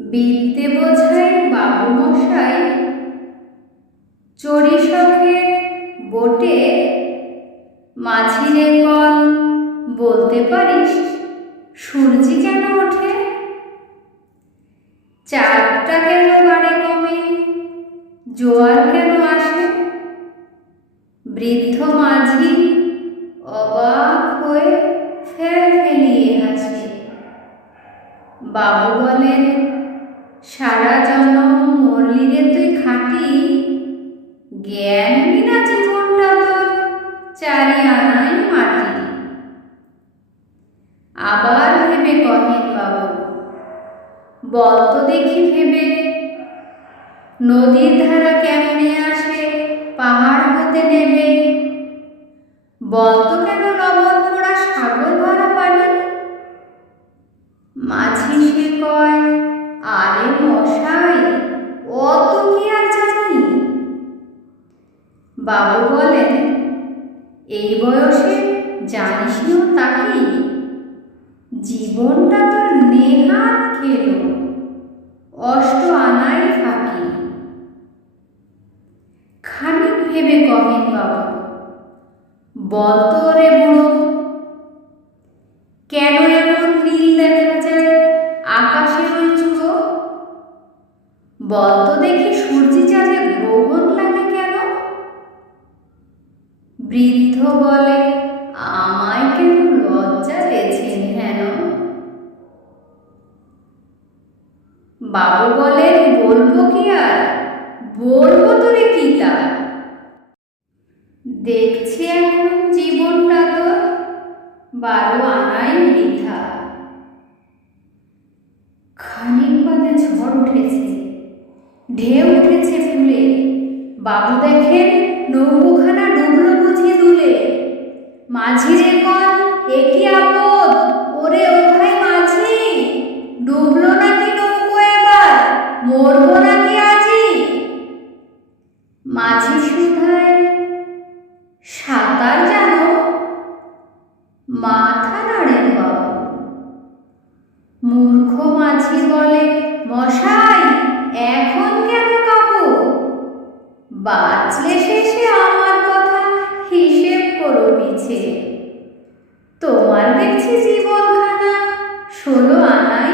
বিদ্যে বোঝাই বাবু মশাই চড়ি শখের বোটে মাঝিরে কল বলতে পারিস সূর্যি কেন ওঠে? চাঁদটা কেন বাড়ে কমে, জোয়ার কেন আসে? বৃদ্ধ মাঝি অবাক হয়ে ফের ফেলিয়ে হাসে। বাবু বলেন, সারা জনম মরলি রে তুই খাঁটি, জ্ঞান বিনা জীবনটা তোর চারি আনাই মাটি। আবার ভেবে কহেন বাবু, বলতো দেখি ভেবে, নদীর ধারা কেমনে আসে পাহাড় হতে নেবে? বলতো কেন লবণ পোড়া সাগর ভরা পানি? মাঝি সে কয়, আরে মশাই অত কি আর জানি? বাবু বলেন, এই বয়সে জানিসও তাকি, জীবনটা তোর নেহাত খেলো অষ্ট আনাই ফাঁকি। খানিক ভেবে কহেন বাবু, বলতো রে বুড়ো, কেন এমন নীল দেখা যায় আকাশের ওই চূড়ো? বলতো দেখি সূর্যি চাঁদে গ্রহণ লাগে কেন? বৃদ্ধ বলে, আমায় কেন লজ্জা পেয়েছেন হেন? বাবু বলেন, বলবো কি আর, বলবো তোরে কি তার? দেখছি এখন জীবনটা তোর 12 আনাই বৃথা। খানিক বাদে ঝড় উঠেছে, ঢেউ উঠেছে ফুলে। বাবু দেখেন নৌকোখানা ডুবলো বুঝি দুলে। মাঝিরে কল, এ কি আপদ, ওরে ও ভাই মাঝি, ডুবলো নাকি নৌকো এবার, মরবো নাকি আজি? মাঝি শুধায়, সাঁতার জানো? মাথা নাড়েন বাবু। মূর্খ মাঝি বলে, মশাই এখন কেন কাবু? বাঁচলে শেষে আমার কথা হিসেব করো পিছে। তোমার দেখছি জীবনখানা 16 আনাই